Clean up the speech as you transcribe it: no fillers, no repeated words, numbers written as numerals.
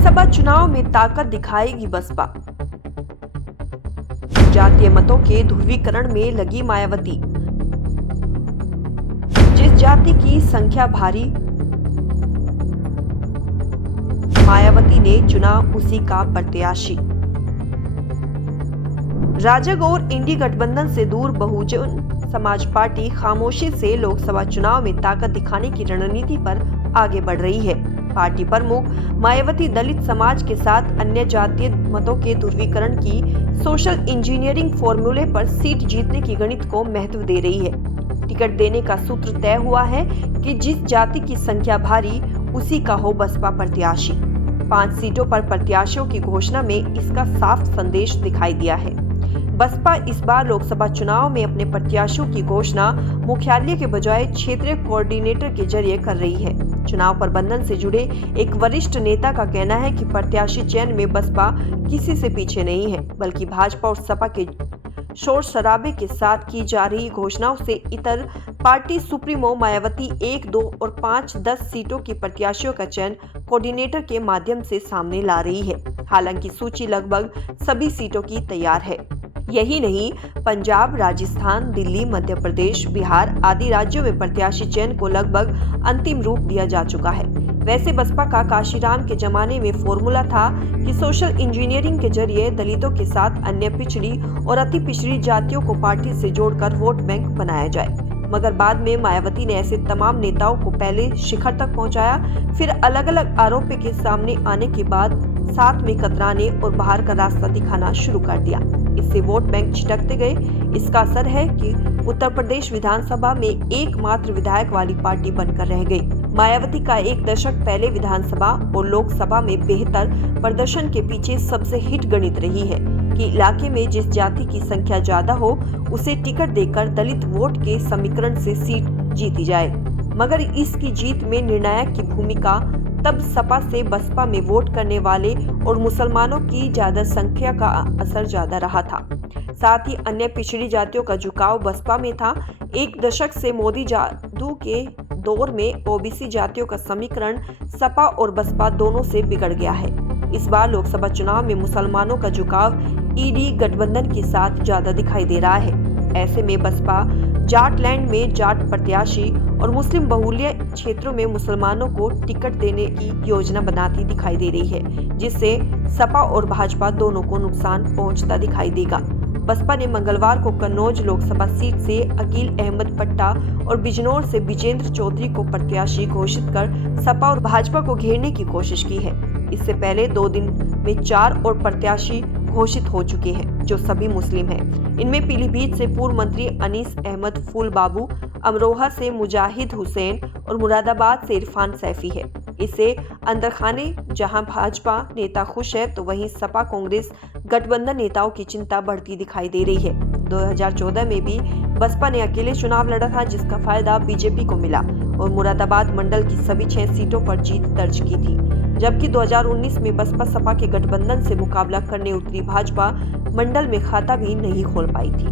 लोकसभा चुनाव में ताकत दिखाएगी बसपा। जातीय मतों के ध्रुवीकरण में लगी मायावती। जिस जाति की संख्या भारी, मायावती ने चुना उसी का प्रत्याशी। राजग और इंडी गठबंधन से दूर बहुजन समाज पार्टी खामोशी से लोकसभा चुनाव में ताकत दिखाने की रणनीति पर आगे बढ़ रही है। पार्टी प्रमुख मायावती दलित समाज के साथ अन्य जातीय मतों के ध्रुवीकरण की सोशल इंजीनियरिंग फॉर्मूले पर सीट जीतने की गणित को महत्व दे रही है। टिकट देने का सूत्र तय हुआ है कि जिस जाति की संख्या भारी उसी का हो बसपा प्रत्याशी। 5 सीटों पर प्रत्याशियों की घोषणा में इसका साफ संदेश दिखाई दिया है। बसपा इस बार लोकसभा चुनाव में अपने प्रत्याशियों की घोषणा मुख्यालय के बजाय क्षेत्रीय कोऑर्डिनेटर के जरिए कर रही है। चुनाव प्रबंधन से जुड़े एक वरिष्ठ नेता का कहना है कि प्रत्याशी चयन में बसपा किसी से पीछे नहीं है, बल्कि भाजपा और सपा के शोर शराबे के साथ की जा रही घोषणाओं से इतर पार्टी सुप्रीमो मायावती 1, 2 और 5, 10 सीटों की प्रत्याशियों का चयन कोऑर्डिनेटर के माध्यम से सामने ला रही है। हालांकि सूची लगभग सभी सीटों की तैयार है। यही नहीं, पंजाब, राजस्थान, दिल्ली, मध्य प्रदेश, बिहार आदि राज्यों में प्रत्याशी चयन को लगभग अंतिम रूप दिया जा चुका है। वैसे बसपा का काशीराम के जमाने में फॉर्मूला था कि सोशल इंजीनियरिंग के जरिए दलितों के साथ अन्य पिछड़ी और अति पिछड़ी जातियों को पार्टी से जोड़कर वोट बैंक बनाया जाए। मगर बाद में मायावती ने ऐसे तमाम नेताओं को पहले शिखर तक पहुंचाया, फिर अलग अलग आरोपों के सामने आने के बाद साथ में कतराने और बाहर का रास्ता दिखाना शुरू कर दिया। इससे वोट बैंक छिटकते गए। इसका असर है कि उत्तर प्रदेश विधानसभा में एकमात्र विधायक वाली पार्टी बनकर रह गई। मायावती का एक दशक पहले विधानसभा और लोकसभा में बेहतर प्रदर्शन के पीछे सबसे हिट गणित रही है कि इलाके में जिस जाति की संख्या ज्यादा हो उसे टिकट देकर दलित वोट के समीकरण से सीट जीती जाए। मगर इसकी जीत में निर्णायक की भूमिका तब सपा से बसपा में वोट करने वाले और मुसलमानों की ज्यादा संख्या का असर ज्यादा रहा था। साथ ही अन्य पिछड़ी जातियों का झुकाव बसपा में था। एक दशक से मोदी जादू के दौर में ओबीसी जातियों का समीकरण सपा और बसपा दोनों से बिगड़ गया है। इस बार लोकसभा चुनाव में मुसलमानों का झुकाव ईडी गठबंधन के साथ ज्यादा दिखाई दे रहा है। ऐसे में बसपा जाटलैंड में जाट प्रत्याशी और मुस्लिम बहुल्य क्षेत्रों में मुसलमानों को टिकट देने की योजना बनाती दिखाई दे रही है, जिससे सपा और भाजपा दोनों को नुकसान पहुंचता दिखाई देगा। बसपा ने मंगलवार को कन्नौज लोकसभा सीट से अकील अहमद पट्टा और बिजनौर से विजेंद्र चौधरी को प्रत्याशी घोषित कर सपा और भाजपा को घेरने की कोशिश की है। इससे पहले 2 दिन में 4 और प्रत्याशी घोषित हो चुके हैं, जो सभी मुस्लिम हैं। इनमें पीलीभीत से पूर्व मंत्री अनीस अहमद फूल बाबू, अमरोहा से मुजाहिद हुसैन और मुरादाबाद से इरफान सैफी है। इससे अंदरखाने जहां भाजपा नेता खुश है, तो वहीं सपा कांग्रेस गठबंधन नेताओं की चिंता बढ़ती दिखाई दे रही है। 2014 में भी बसपा ने अकेले चुनाव लड़ा था, जिसका फायदा बीजेपी को मिला और मुरादाबाद मंडल की सभी 6 सीटों पर जीत दर्ज की थी। जबकि 2019 में बसपा सपा के गठबंधन से मुकाबला करने उतरी भाजपा मंडल में खाता भी नहीं खोल पाई थी।